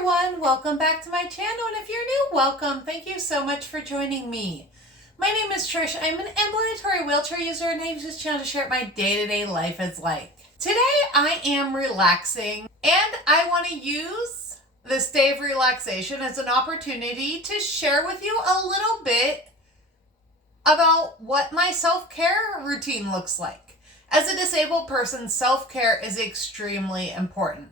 everyone, welcome back to my channel, and if you're new, welcome. Thank you so much for joining me. My name is Trish. I'm an ambulatory wheelchair user, and I use this channel to share what my day-to-day life is like. Today I am relaxing, and I want to use this day of relaxation as an opportunity to share with you a little bit about what my self-care routine looks like. As a disabled person, self-care is extremely important,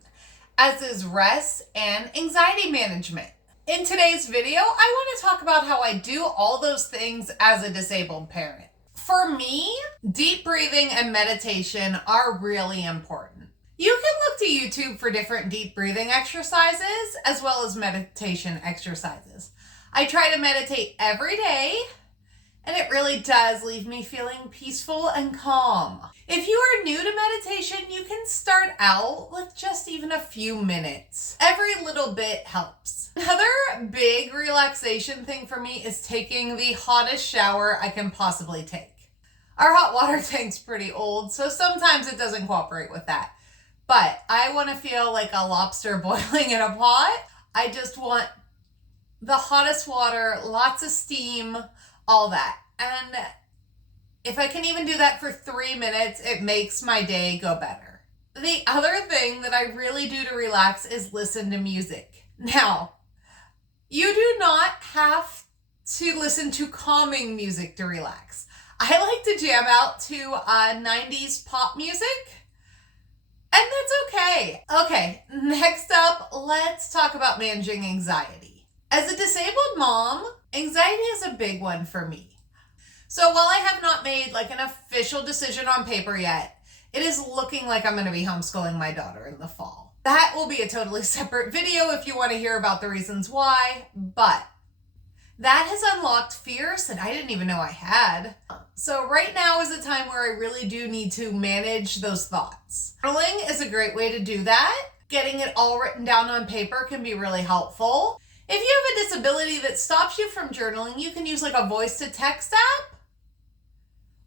as is rest and anxiety management. In today's video, I want to talk about how I do all those things as a disabled parent. For me, deep breathing and meditation are really important. You can look to YouTube for different deep breathing exercises as well as meditation exercises. I try to meditate every day, and it really does leave me feeling peaceful and calm. If you are new to meditation, you can start out with just even a few minutes. Every little bit helps. Another big relaxation thing for me is taking the hottest shower I can possibly take. Our hot water tank's pretty old, so sometimes it doesn't cooperate with that. But I want to feel like a lobster boiling in a pot. I just want the hottest water, lots of steam, all that. And if I can even do that for 3 minutes, it makes my day go better. The other thing that I really do to relax is listen to music. Now, you do not have to listen to calming music to relax. I like to jam out to 90s pop music, and that's okay. Okay, next up, let's talk about managing anxiety. As a disabled mom, anxiety is a big one for me. So while I have not made like an official decision on paper yet, it is looking like I'm going to be homeschooling my daughter in the fall. That will be a totally separate video if you want to hear about the reasons why, but that has unlocked fears that I didn't even know I had. So right now is a time where I really do need to manage those thoughts. Journaling is a great way to do that. Getting it all written down on paper can be really helpful. If you have a disability that stops you from journaling, you can use like a voice to text app.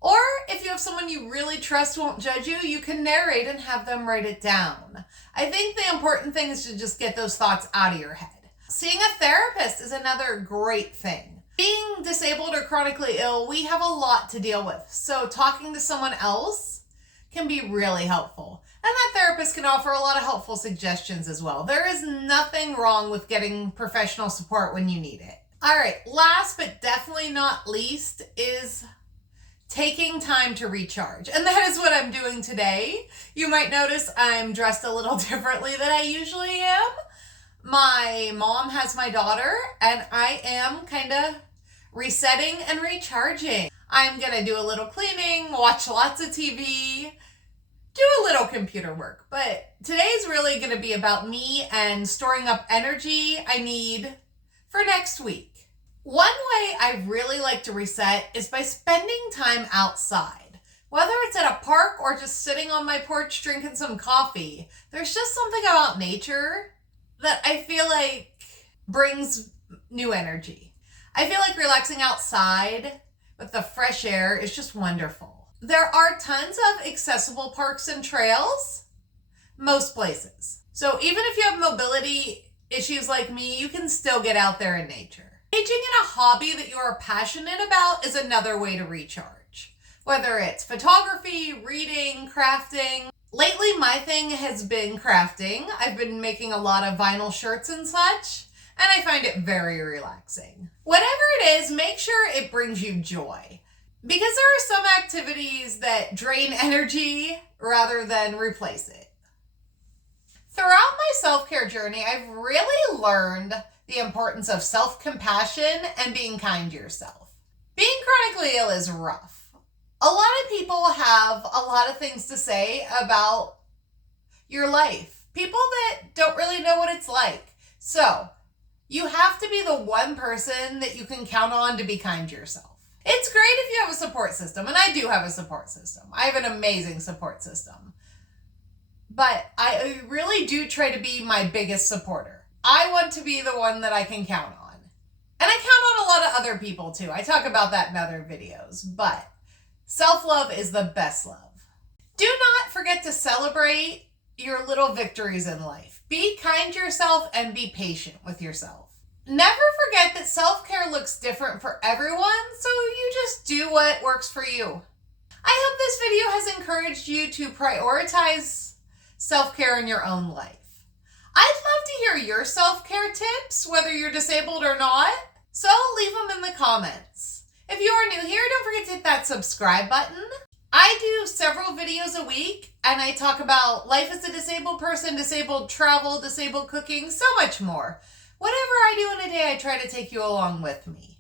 Or if you have someone you really trust won't judge you, you can narrate and have them write it down. I think the important thing is to just get those thoughts out of your head. Seeing a therapist is another great thing. Being disabled or chronically ill, we have a lot to deal with. So talking to someone else can be really helpful. And that therapist can offer a lot of helpful suggestions as well. There is nothing wrong with getting professional support when you need it. All right, last but definitely not least is taking time to recharge. And that is what I'm doing today. You might notice I'm dressed a little differently than I usually am. My mom has my daughter, and I am kind of resetting and recharging. I'm going to do a little cleaning, watch lots of TV, do a little computer work. But today's really going to be about me and storing up energy I need for next week. One way I really like to reset is by spending time outside. Whether it's at a park or just sitting on my porch drinking some coffee, there's just something about nature that I feel like brings new energy. I feel like relaxing outside with the fresh air is just wonderful. There are tons of accessible parks and trails, most places. So even if you have mobility issues like me, you can still get out there in nature. Engaging in a hobby that you are passionate about is another way to recharge. Whether it's photography, reading, crafting. Lately, my thing has been crafting. I've been making a lot of vinyl shirts and such, and I find it very relaxing. Whatever it is, make sure it brings you joy. Because there are some activities that drain energy rather than replace it. Throughout my self-care journey, I've really learned the importance of self-compassion and being kind to yourself. Being chronically ill is rough. A lot of people have a lot of things to say about your life. People that don't really know what it's like. So, you have to be the one person that you can count on to be kind to yourself. It's great if you have a support system, and I do have a support system. I have an amazing support system. But I really do try to be my biggest supporter. I want to be the one that I can count on. And I count on a lot of other people too. I talk about that in other videos, but self-love is the best love. Do not forget to celebrate your little victories in life. Be kind to yourself and be patient with yourself. Never forget that self-care looks different for everyone, so you just do what works for you. I hope this video has encouraged you to prioritize self-care in your own life. I'd love to hear your self-care tips, whether you're disabled or not, so leave them in the comments. If you are new here, don't forget to hit that subscribe button. I do several videos a week, and I talk about life as a disabled person, disabled travel, disabled cooking, so much more. Whatever I do in a day, I try to take you along with me.